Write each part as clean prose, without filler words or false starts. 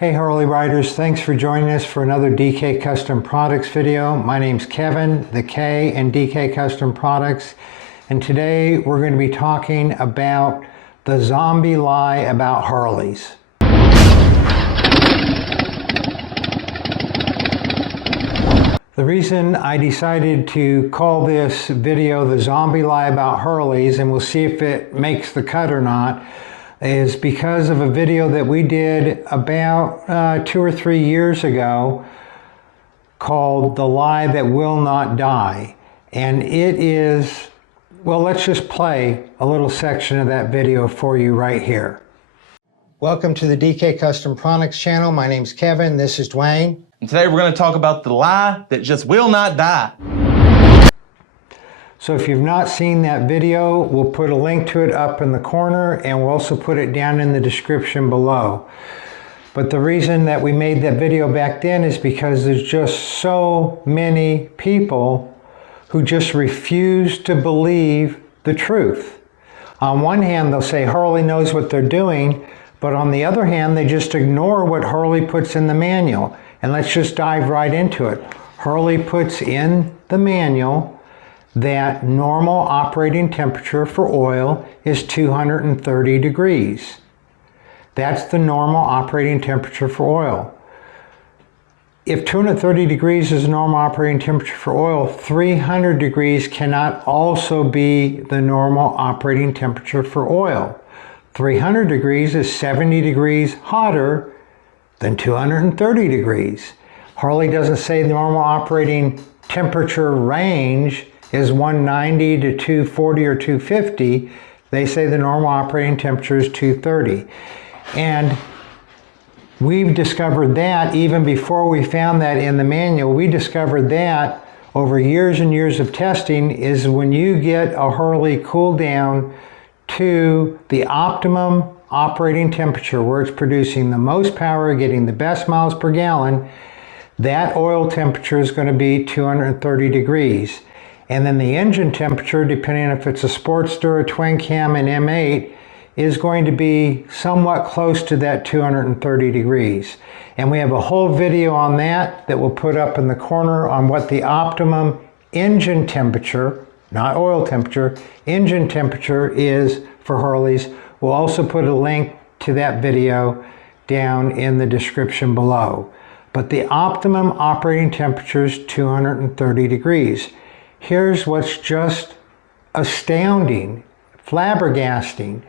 Hey Harley riders, thanks for joining us for another DK Custom Products video. My name's Kevin, the K in DK Custom Products, and today we're going to be talking about the zombie lie about Harleys. The reason I decided to call this video the zombie lie about Harleys, and we'll see if it makes the cut or not, is because of a video that we did about 2 or 3 years ago called The Lie That Will Not Die. And it is, well, let's just play a little section of that video for you right here. Welcome to the DK Custom Products channel. My name's Kevin, this is Dwayne. And today we're going to talk about the lie that just will not die. So if you've not seen that video, we'll put a link to it up in the corner, and we'll also put it down in the description below. But the reason that we made that video back then is because there's just so many people who just refuse to believe the truth. On one hand, they'll say Harley knows what they're doing, but on the other hand, they just ignore what Harley puts in the manual. And let's just dive right into it. Harley puts in the manual that normal operating temperature for oil is 230 degrees. That's the normal operating temperature for oil. If 230 degrees is the normal operating temperature for oil, 300 degrees cannot also be the normal operating temperature for oil. 300 degrees is 70 degrees hotter than 230 degrees. Harley doesn't say the normal operating temperature range is 190 to 240 or 250. They say the normal operating temperature is 230. And we've discovered that even before we found that in the manual. We discovered that over years and years of testing is when you get a Harley cool down to the optimum operating temperature where it's producing the most power, getting the best miles per gallon, that oil temperature is going to be 230 degrees. And then the engine temperature, depending on if it's a Sportster, a Twin Cam, an M8, is going to be somewhat close to that 230 degrees. And we have a whole video on that we'll put up in the corner on what the optimum engine temperature, not oil temperature, engine temperature is for Harleys. We'll also put a link to that video down in the description below. But the optimum operating temperature is 230 degrees. Here's what's just astounding, flabbergasting,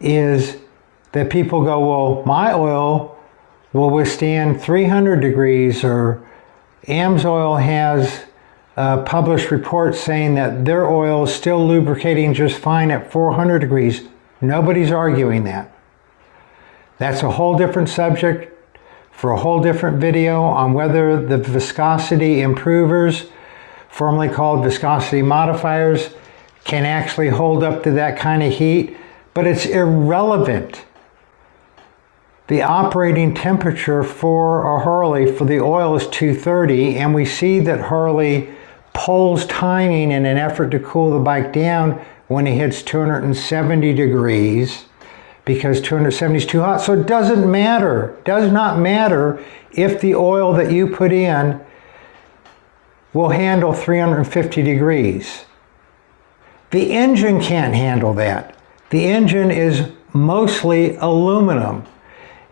is that people go, well, my oil will withstand 300 degrees, or AMSOIL has published reports saying that their oil is still lubricating just fine at 400 degrees. Nobody's arguing that. That's a whole different subject for a whole different video on whether the viscosity improvers, formerly called viscosity modifiers, can actually hold up to that kind of heat, but it's irrelevant. The operating temperature for a Harley for the oil is 230, and we see that Harley pulls timing in an effort to cool the bike down when it hits 270 degrees, because 270 is too hot. So it does not matter if the oil that you put in will handle 350 degrees. The engine can't handle that. The engine is mostly aluminum,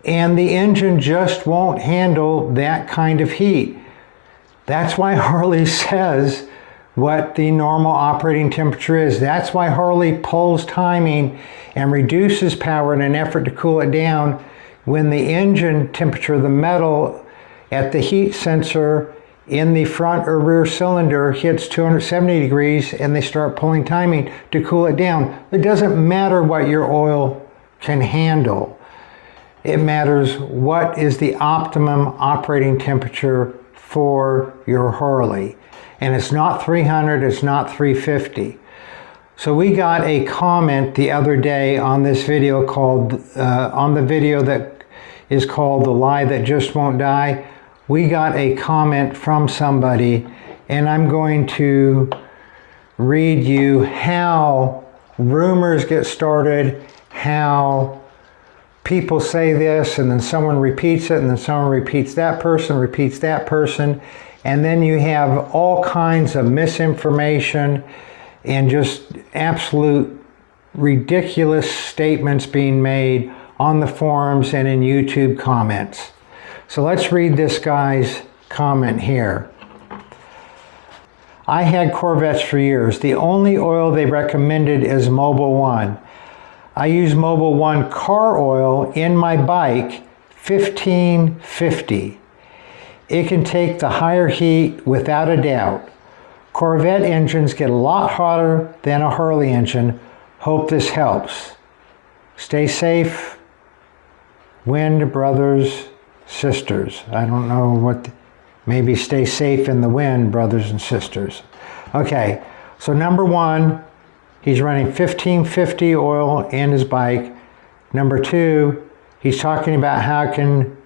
and the engine just won't handle that kind of heat. That's why Harley says what the normal operating temperature is. That's why Harley pulls timing and reduces power in an effort to cool it down when the engine temperature, the metal at the heat sensor in the front or rear cylinder hits 270 degrees, and they start pulling timing to cool it down. It doesn't matter what your oil can handle. It matters what is the optimum operating temperature for your Harley. And it's not 300, it's not 350. So we got a comment the other day on this video called, on the video that is called The Lie That Just Won't Die. We got a comment from somebody, and I'm going to read you how rumors get started, how people say this, and then someone repeats it, and then someone repeats that person, and then you have all kinds of misinformation and just absolute ridiculous statements being made on the forums and in YouTube comments. So let's read this guy's comment here. I had Corvettes for years. The only oil they recommended is Mobil 1. I use Mobil 1 car oil in my bike, 1550. It can take the higher heat without a doubt. Corvette engines get a lot hotter than a Harley engine. Hope this helps. Stay safe, wind, brothers, sisters. I don't know what, maybe stay safe in the wind, brothers and sisters. Okay, so number one, he's running 1550 oil in his bike. Number two, he's talking about how it can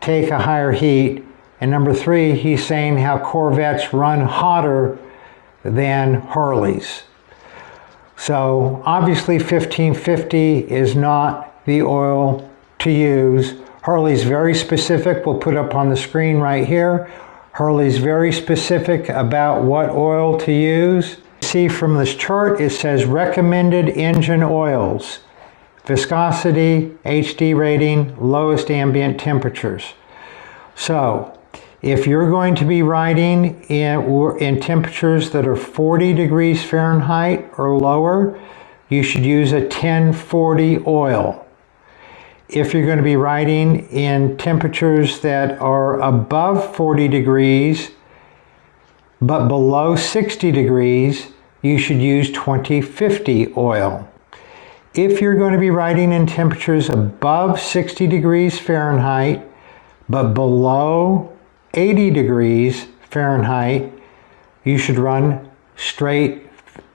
take a higher heat. And number three, he's saying how Corvettes run hotter than Harleys. So obviously 1550 is not the oil to use. Harley's very specific. We'll put up on the screen right here. Harley's very specific about what oil to use. See from this chart, it says recommended engine oils. Viscosity, HD rating, lowest ambient temperatures. So if you're going to be riding in temperatures that are 40 degrees Fahrenheit or lower, you should use a 1040 oil. If you're going to be riding in temperatures that are above 40 degrees but below 60 degrees, you should use 2050 oil. If you're going to be riding in temperatures above 60 degrees Fahrenheit but below 80 degrees Fahrenheit, you should run straight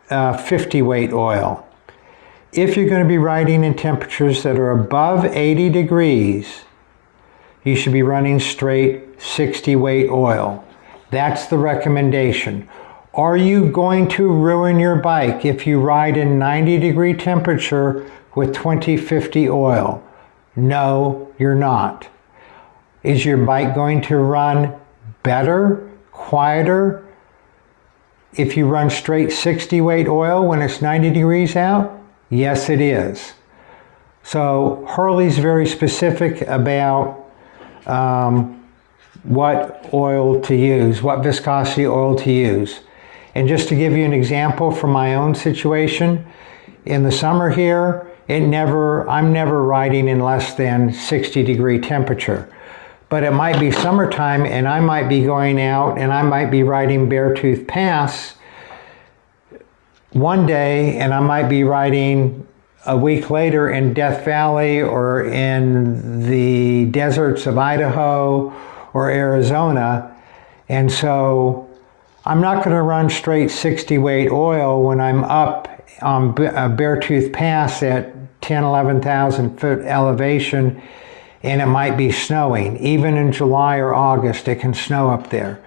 50 weight oil. If you're going to be riding in temperatures that are above 80 degrees, you should be running straight 60 weight oil. That's the recommendation. Are you going to ruin your bike if you ride in 90 degree temperature with 2050 oil? No, you're not. Is your bike going to run better, quieter, if you run straight 60 weight oil when it's 90 degrees out? Yes, it is. So Harley's very specific about what oil to use, what viscosity oil to use. And just to give you an example from my own situation, in the summer here, I'm never riding in less than 60 degree temperature. But it might be summertime and I might be going out and I might be riding Beartooth Pass one day, and I might be riding a week later in Death Valley or in the deserts of Idaho or Arizona. And so I'm not going to run straight 60 weight oil when I'm up on Beartooth Pass at 10, 11,000 foot elevation and it might be snowing. Even in July or August, it can snow up there.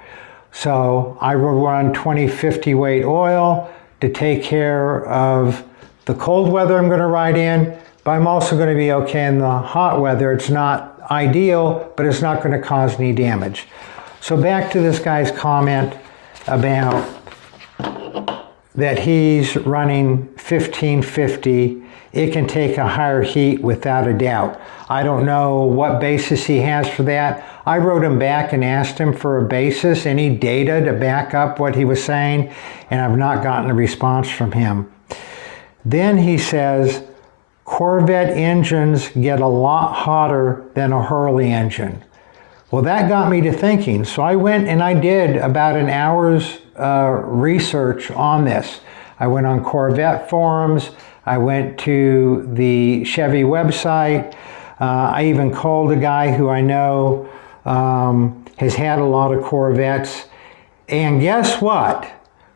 So I will run 2050 weight oil to take care of the cold weather I'm going to ride in, but I'm also going to be okay in the hot weather. It's not ideal, but it's not going to cause any damage. So back to this guy's comment about that he's running 1550. It can take a higher heat without a doubt. I don't know what basis he has for that. I wrote him back and asked him for a basis, any data to back up what he was saying, and I've not gotten a response from him. Then he says, Corvette engines get a lot hotter than a Harley engine. Well, that got me to thinking. So I went and I did about an hour's research on this. I went on Corvette forums. I went to the Chevy website. I even called a guy who I know has had a lot of Corvettes. And guess what?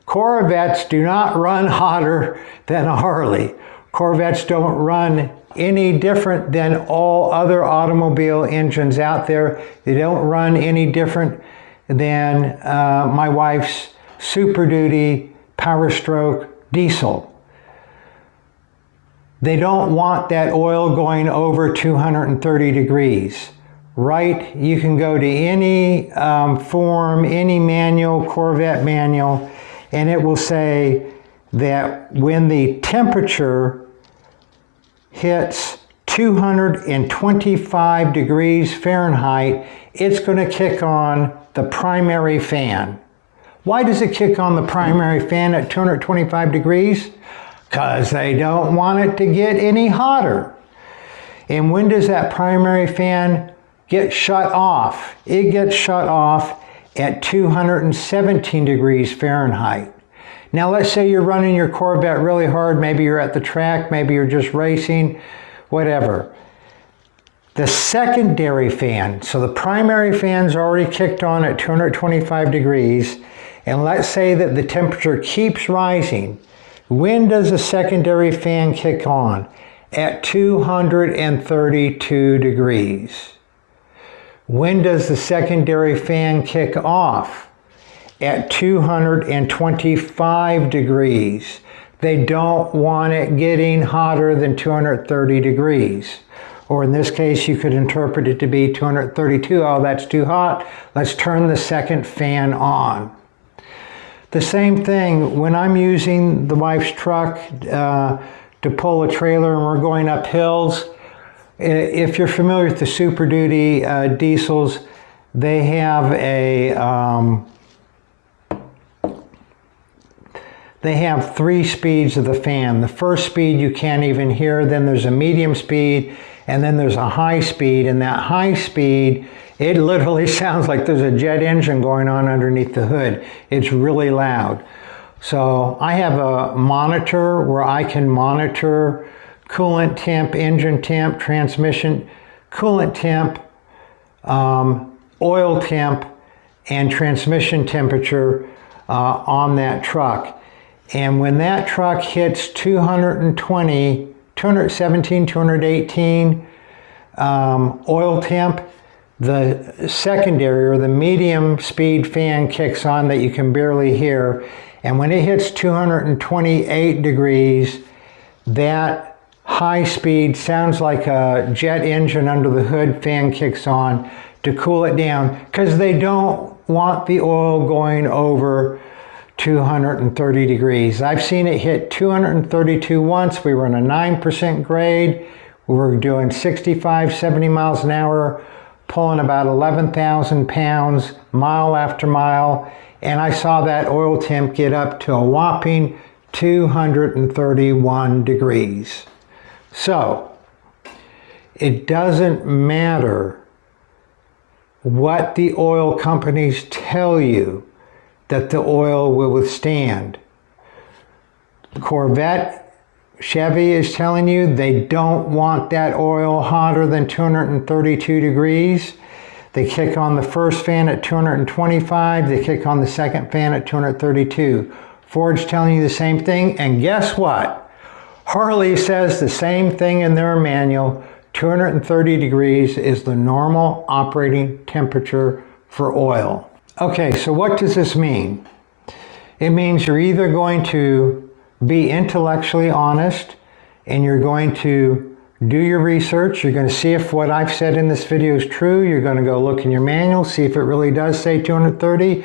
Corvettes do not run hotter than a Harley. Corvettes don't run any different than all other automobile engines out there. They don't run any different than my wife's Super Duty Power Stroke diesel. They don't want that oil going over 230 degrees, right? You can go to any form, any manual, Corvette manual, and it will say that when the temperature hits 225 degrees Fahrenheit, it's going to kick on the primary fan. Why does it kick on the primary fan at 225 degrees? Because they don't want it to get any hotter. And when does that primary fan get shut off? It gets shut off at 217 degrees Fahrenheit. Now let's say you're running your Corvette really hard, maybe you're at the track, maybe you're just racing, whatever. The secondary fan, so the primary fan's already kicked on at 225 degrees, and let's say that the temperature keeps rising. When does the secondary fan kick on? At 232 degrees. When does the secondary fan kick off? At 225 degrees. They don't want it getting hotter than 230 degrees. Or in this case, you could interpret it to be 232. Oh, that's too hot. Let's turn the second fan on. The same thing when I'm using the wife's truck to pull a trailer and we're going up hills. If you're familiar with the Super Duty diesels, they have they have 3 speeds of the fan. The first speed you can't even hear, then there's a medium speed, and then there's a high speed. And that high speed, it literally sounds like there's a jet engine going on underneath the hood. It's really loud. So I have a monitor where I can monitor coolant temp, engine temp, transmission, coolant temp, oil temp, and transmission temperature on that truck. And when that truck hits 220, 217, 218 oil temp, the secondary or the medium speed fan kicks on that you can barely hear. And when it hits 228 degrees, that high speed sounds like a jet engine under the hood fan kicks on to cool it down, because they don't want the oil going over 230 degrees. I've seen it hit 232 once. We were in a 9% grade. We were doing 65, 70 miles an hour, pulling about 11,000 pounds, mile after mile. And I saw that oil temp get up to a whopping 231 degrees. So, it doesn't matter what the oil companies tell you that the oil will withstand. Corvette, Chevy is telling you they don't want that oil hotter than 232 degrees. They kick on the first fan at 225, they kick on the second fan at 232. Ford's telling you the same thing, and guess what? Harley says the same thing in their manual. 230 degrees is the normal operating temperature for oil. Okay, so what does this mean? It means you're either going to be intellectually honest and you're going to do your research. You're going to see if what I've said in this video is true. You're going to go look in your manual, see if it really does say 230.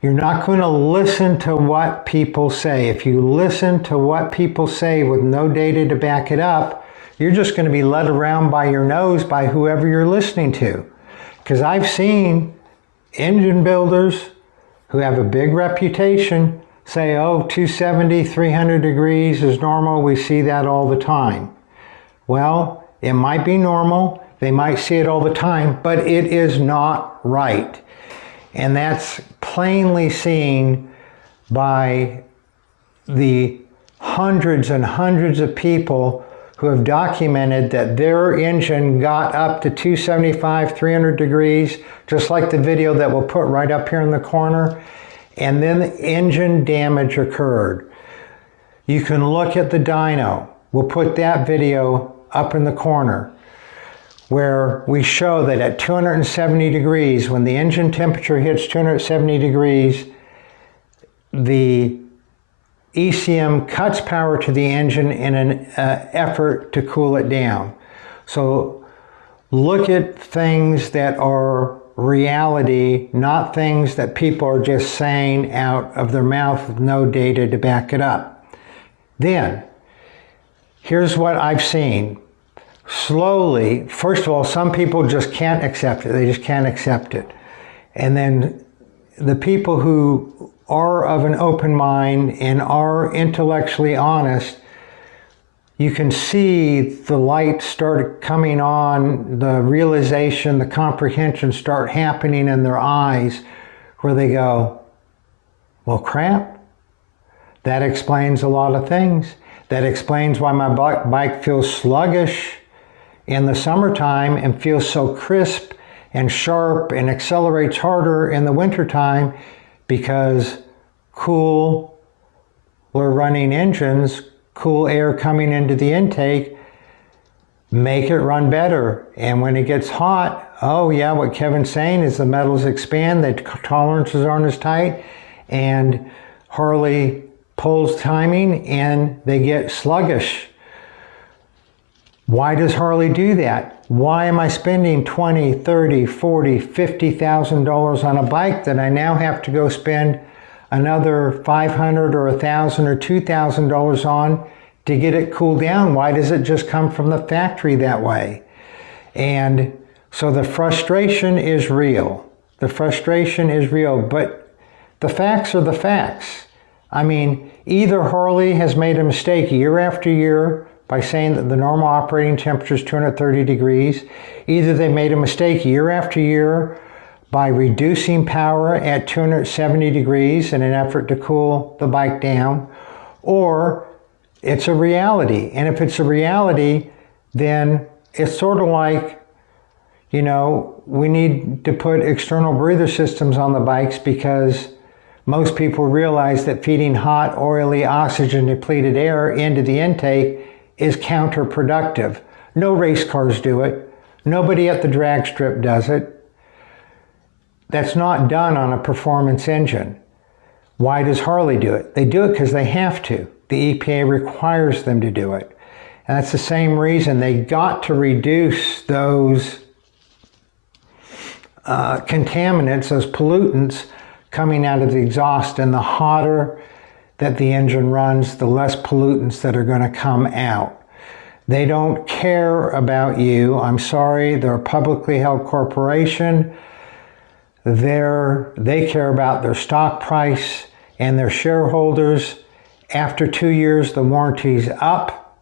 You're not going to listen to what people say. If you listen to what people say with no data to back it up, you're just going to be led around by your nose by whoever you're listening to. Because I've seen engine builders who have a big reputation say, oh, 270, 300 degrees is normal. We see that all the time. Well, it might be normal. They might see it all the time, but it is not right. And that's plainly seen by the hundreds and hundreds of people who have documented that their engine got up to 275, 300 degrees, just like the video that we'll put right up here in the corner, and then the engine damage occurred. You can look at the dyno. We'll put that video up in the corner where we show that at 270 degrees, when the engine temperature hits 270 degrees, the ECM cuts power to the engine in an effort to cool it down. So look at things that are reality, not things that people are just saying out of their mouth with no data to back it up. Then, here's what I've seen. Slowly, first of all, some people just can't accept it. They just can't accept it. And then the people who are of an open mind and are intellectually honest, you can see the light start coming on, the realization, the comprehension start happening in their eyes, where they go, well, crap, that explains a lot of things. That explains why my bike feels sluggish in the summertime and feels so crisp and sharp and accelerates harder in the wintertime, because cooler running engines, cool air coming into the intake, make it run better. And when it gets hot, oh yeah, what Kevin's saying is the metals expand, the tolerances aren't as tight, and Harley pulls timing and they get sluggish. Why does Harley do that? Why am I spending $20,000, $30,000, $40,000, $50,000 on a bike that I now have to go spend another $500 or $1,000 or $2,000 on to get it cooled down? Why does it just come from the factory that way? And so the frustration is real. The frustration is real, but the facts are the facts. I mean, either Harley has made a mistake year after year by saying that the normal operating temperature is 230 degrees. Either they made a mistake year after year by reducing power at 270 degrees in an effort to cool the bike down, or it's a reality. And if it's a reality, then it's sort of like, you know, we need to put external breather systems on the bikes, because most people realize that feeding hot, oily, oxygen-depleted air into the intake is counterproductive. No race cars do it. Nobody at the drag strip does it. That's not done on a performance engine. Why does Harley do it? They do it because they have to. The EPA requires them to do it. And that's the same reason they got to reduce those contaminants, those pollutants coming out of the exhaust. And the hotter that the engine runs, the less pollutants that are going to come out. They don't care about you. I'm sorry, they're a publicly held corporation. They care about their stock price and their shareholders. After 2 years, the warranty's up.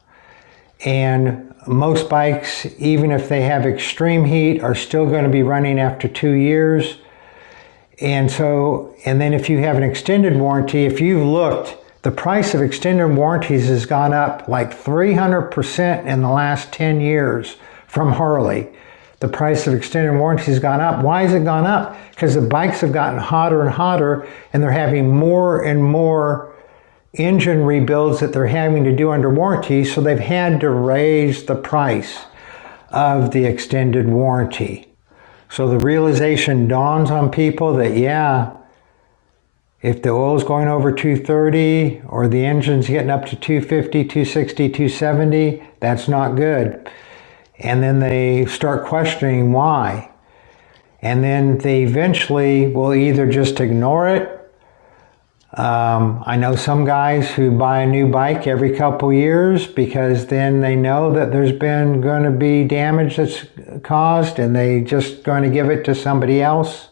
And most bikes, even if they have extreme heat, are still going to be running after 2 years. And then if you have an extended warranty, if you've looked, the price of extended warranties has gone up like 300% in the last 10 years from Harley. The price of extended warranties has gone up. Why has it gone up? Because the bikes have gotten hotter and hotter, and they're having more and more engine rebuilds that they're having to do under warranty, so they've had to raise the price of the extended warranty. So the realization dawns on people that, yeah, if the oil's going over 230 or the engine's getting up to 250, 260, 270, that's not good. And then they start questioning why. And then they eventually will either just ignore it. I know some guys who buy a new bike every couple years because then they know that there's been going to be damage that's caused, and they just going to give it to somebody else.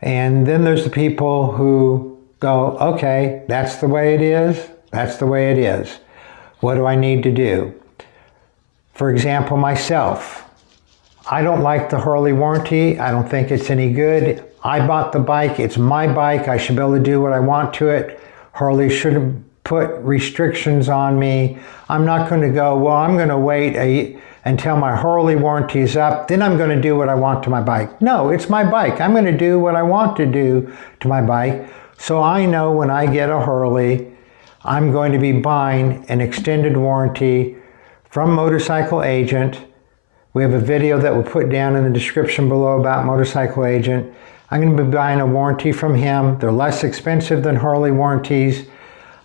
And then there's the people who go, okay, that's the way it is. That's the way it is. What do I need to do? For example, myself, I don't like the Harley warranty. I don't think it's any good. I bought the bike. It's my bike. I should be able to do what I want to it. Harley shouldn't put restrictions on me. I'm not going to go, well, I'm going to wait until my Harley warranty is up. Then I'm going to do what I want to my bike. No, it's my bike. I'm going to do what I want to do to my bike. So I know when I get a Harley, I'm going to be buying an extended warranty from Motorcycle Agent. We have a video that we'll put down in the description below about Motorcycle Agent. I'm going to be buying a warranty from him. They're less expensive than Harley warranties.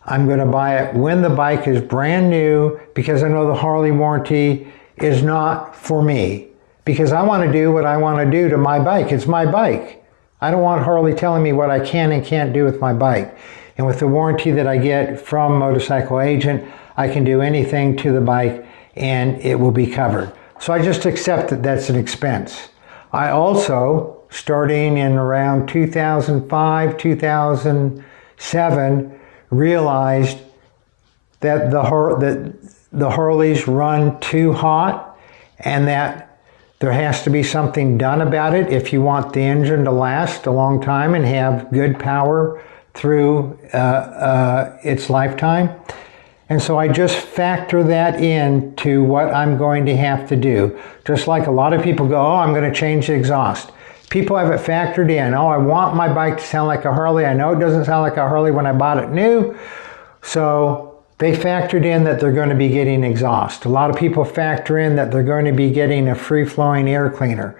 I'm going to buy it when the bike is brand new, because I know the Harley warranty is not for me. Because I want to do what I want to do to my bike. It's my bike. I don't want Harley telling me what I can and can't do with my bike. And with the warranty that I get from Motorcycle Agent, I can do anything to the bike and it will be covered. So I just accept that that's an expense. I also, starting in around 2005, 2007, realized that the Harleys run too hot and that there has to be something done about it if you want the engine to last a long time and have good power through its lifetime. And so I just factor that into what I'm going to have to do. Just like a lot of people go, oh, I'm going to change the exhaust. People have it factored in. Oh, I want my bike to sound like a Harley. I know it doesn't sound like a Harley when I bought it new. So they factored in that they're going to be getting exhaust. A lot of people factor in that they're going to be getting a free-flowing air cleaner.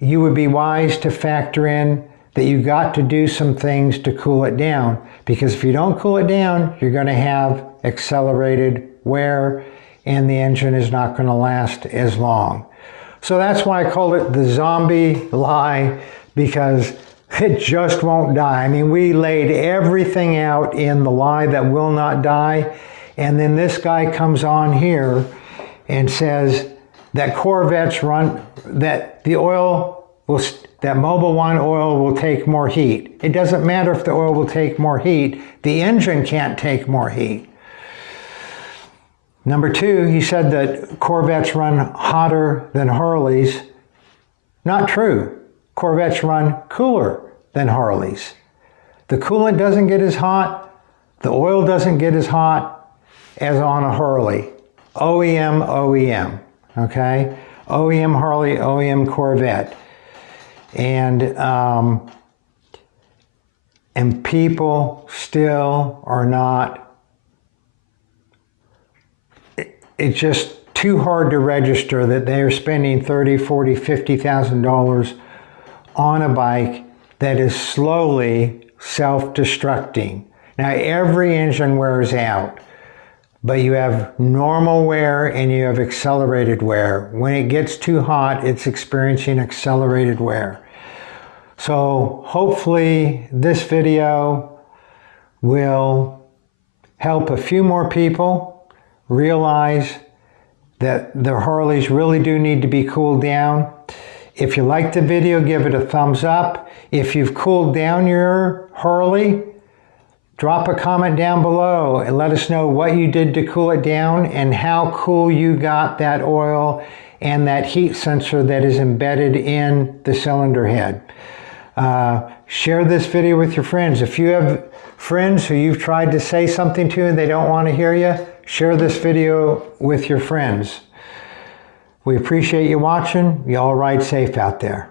You would be wise to factor in that you got to do some things to cool it down, because if you don't cool it down, you're going to have accelerated wear and the engine is not going to last as long. So that's why I call it the zombie lie, because it just won't die. I mean, we laid everything out in the lie that will not die, and then this guy comes on here and says that Corvettes run, that the oil will, that Mobil 1 oil will take more heat. It doesn't matter if the oil will take more heat. The engine can't take more heat. Number two, he said that Corvettes run hotter than Harleys. Not true. Corvettes run cooler than Harleys. The coolant doesn't get as hot, the oil doesn't get as hot as on a Harley. OEM, okay? OEM Harley, OEM Corvette. And people still are not, it's just too hard to register that they are spending $30,000, $40,000, $50,000 on a bike that is slowly self-destructing. Now, every engine wears out, but you have normal wear and you have accelerated wear. When it gets too hot, it's experiencing accelerated wear. So hopefully this video will help a few more people realize that their Harleys really do need to be cooled down. If you like the video, give it a thumbs up. If you've cooled down your Harley, drop a comment down below and let us know what you did to cool it down and how cool you got that oil and that heat sensor that is embedded in the cylinder head. Share this video with your friends. If you have friends who you've tried to say something to and they don't want to hear you, share this video with your friends. We appreciate you watching. You all ride safe out there.